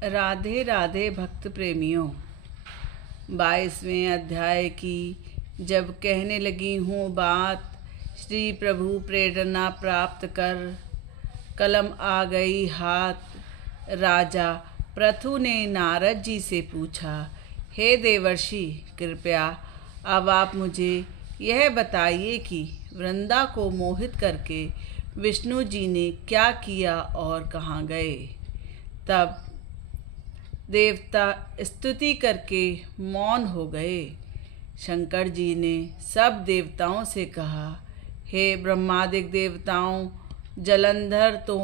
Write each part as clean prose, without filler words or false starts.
राधे राधे भक्त प्रेमियों। 22वें अध्याय की जब कहने लगी हूँ बात, श्री प्रभु प्रेरणा प्राप्त कर कलम आ गई हाथ। राजा पृथु ने नारद जी से पूछा, हे देवर्षि, कृपया अब आप मुझे यह बताइए कि वृंदा को मोहित करके विष्णु जी ने क्या किया और कहाँ गए। तब देवता स्तुति करके मौन हो गए। शंकर जी ने सब देवताओं से कहा, हे ब्रह्मादिक देवताओं, जलंधर तो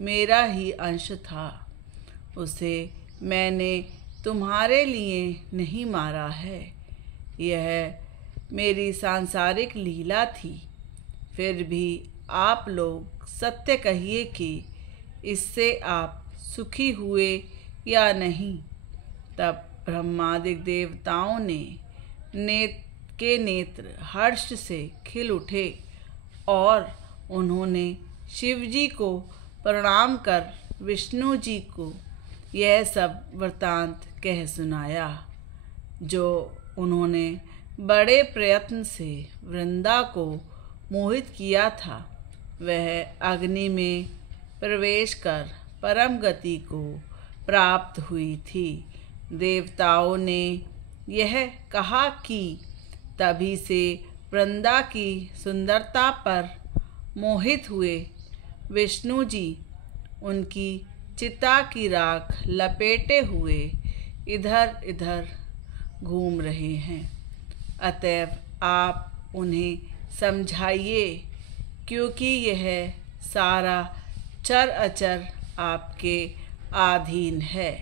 मेरा ही अंश था। उसे मैंने तुम्हारे लिए नहीं मारा है। यह मेरी सांसारिक लीला थी। फिर भी आप लोग सत्य कहिए कि इससे आप सुखी हुए या नहीं। तब ब्रह्मादिक देवताओं ने नेत्र हर्ष से खिल उठे और उन्होंने शिव जी को प्रणाम कर विष्णु जी को यह सब वृतांत कह सुनाया, जो उन्होंने बड़े प्रयत्न से वृंदा को मोहित किया था। वह अग्नि में प्रवेश कर परम गति को प्राप्त हुई थी। देवताओं ने यह कहा कि तभी से वृंदा की सुंदरता पर मोहित हुए विष्णु जी उनकी चिता की राख लपेटे हुए इधर इधर घूम रहे हैं। अतएव आप उन्हें समझाइए, क्योंकि यह सारा चर अचर आपके अधीन है।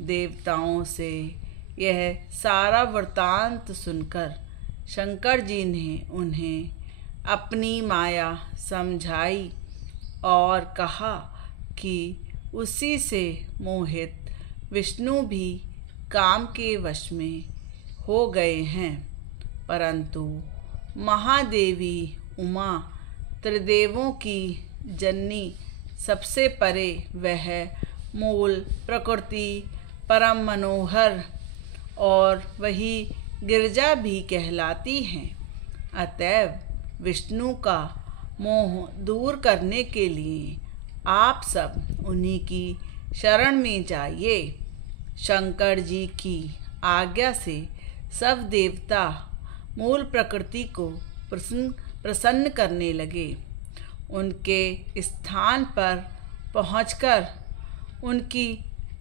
देवताओं से यह सारा वृतांत सुनकर शंकर जी ने उन्हें अपनी माया समझाई और कहा कि उसी से मोहित विष्णु भी काम के वश में हो गए हैं। परंतु महादेवी उमा, त्रिदेवों की जननी, सबसे परे वह मूल प्रकृति परम मनोहर और वही गिरजा भी कहलाती हैं। अतएव विष्णु का मोह दूर करने के लिए आप सब उन्हीं की शरण में जाइए। शंकर जी की आज्ञा से सब देवता मूल प्रकृति को प्रसन्न करने लगे। उनके स्थान पर पहुंचकर उनकी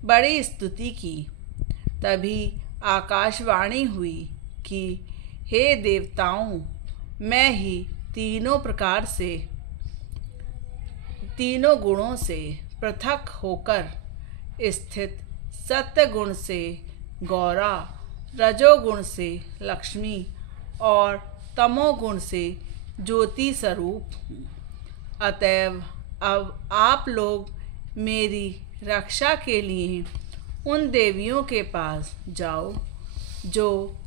बड़ी स्तुति की। तभी आकाशवाणी हुई कि हे देवताओं, मैं ही तीनों गुणों से पृथक होकर स्थित सत्य गुण से गौरा, रजोगुण से लक्ष्मी और तमोगुण से ज्योति स्वरूप हूँ। अतएव अब आप लोग मेरी रक्षा के लिए उन देवियों के पास जाओ, जो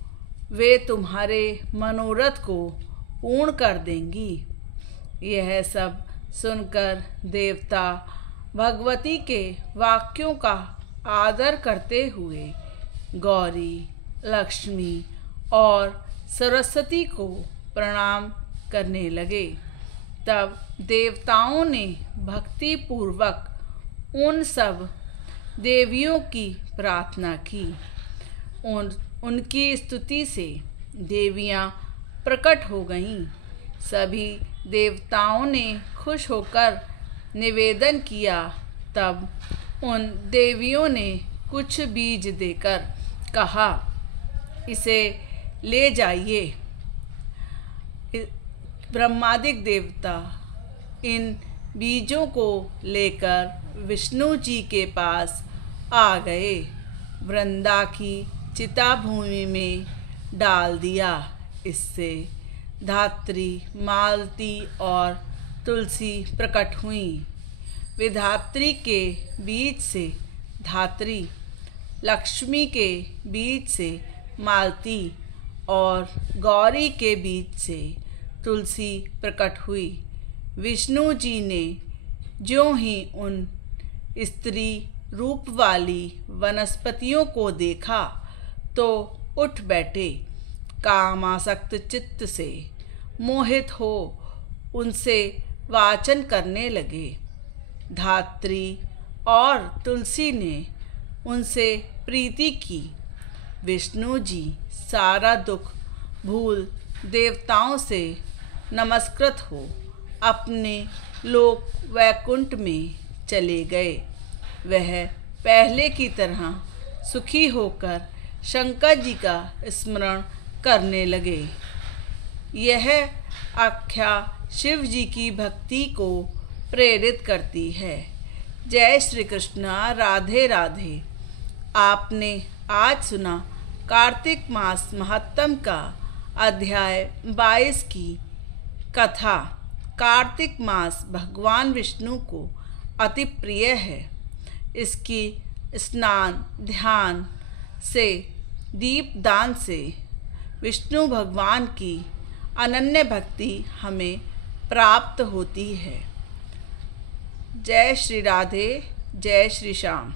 वे तुम्हारे मनोरथ को पूर्ण कर देंगी। यह सब सुनकर देवता भगवती के वाक्यों का आदर करते हुए गौरी, लक्ष्मी और सरस्वती को प्रणाम करने लगे। तब देवताओं ने भक्ति पूर्वक उन सब देवियों की प्रार्थना की। उनकी स्तुति से देवियाँ प्रकट हो गईं। सभी देवताओं ने खुश होकर निवेदन किया। तब उन देवियों ने कुछ बीज देकर कहा, इसे ले जाइए। ब्रह्मादिक देवता इन बीजों को लेकर विष्णु जी के पास आ गए। वृंदा की चिता भूमि में डाल दिया। इससे धात्री, मालती और तुलसी प्रकट हुई। विधात्री के बीच से धात्री, लक्ष्मी के बीच से मालती और गौरी के बीच से तुलसी प्रकट हुई। विष्णु जी ने ज्यों ही उन स्त्री रूप वाली वनस्पतियों को देखा तो उठ बैठे। कामासक्त चित्त से मोहित हो उनसे वाचन करने लगे। धात्री और तुलसी ने उनसे प्रीति की। विष्णु जी सारा दुख भूल देवताओं से नमस्कृत हो अपने लोक वैकुंठ में चले गए। वह पहले की तरह सुखी होकर शंकर जी का स्मरण करने लगे। यह आख्या शिव जी की भक्ति को प्रेरित करती है। जय श्री कृष्ण। राधे राधे। आपने आज सुना कार्तिक मास महात्म का अध्याय 22 की कथा। कार्तिक मास भगवान विष्णु को अति प्रिय है। इसकी स्नान ध्यान से दीपदान से विष्णु भगवान की अनन्य भक्ति हमें प्राप्त होती है। जय श्री राधे। जय श्री श्याम।